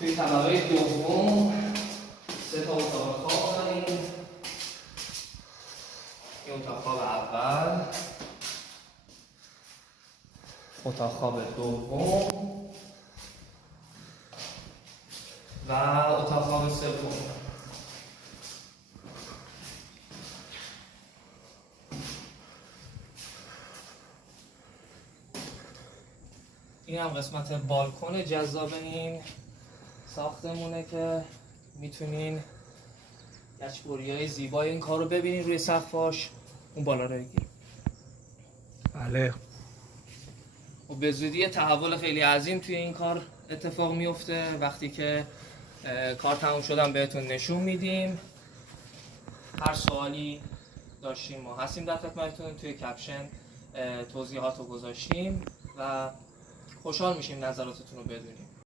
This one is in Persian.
توی طبقه دوم 3 تا اتاق خواب داریم. این اتاق خواب اول، اتاق خواب دوم و اتاق خواب سوم. این هم قسمت بالکن جذاب این ساختمونه که میتونین گچبری‌های زیبای این کار رو ببینین روی سقفاش. اون بالا رو بگیریم. بله. و به زودی تحول خیلی عظیم توی این کار اتفاق میفته. وقتی که کار تموم شدن بهتون نشون میدیم. هر سوالی داشتیم ما هستیم در خدمتتون. توی کپشن توضیحات رو گذاشتیم و خوشحال میشیم نظراتتون رو بدونیم.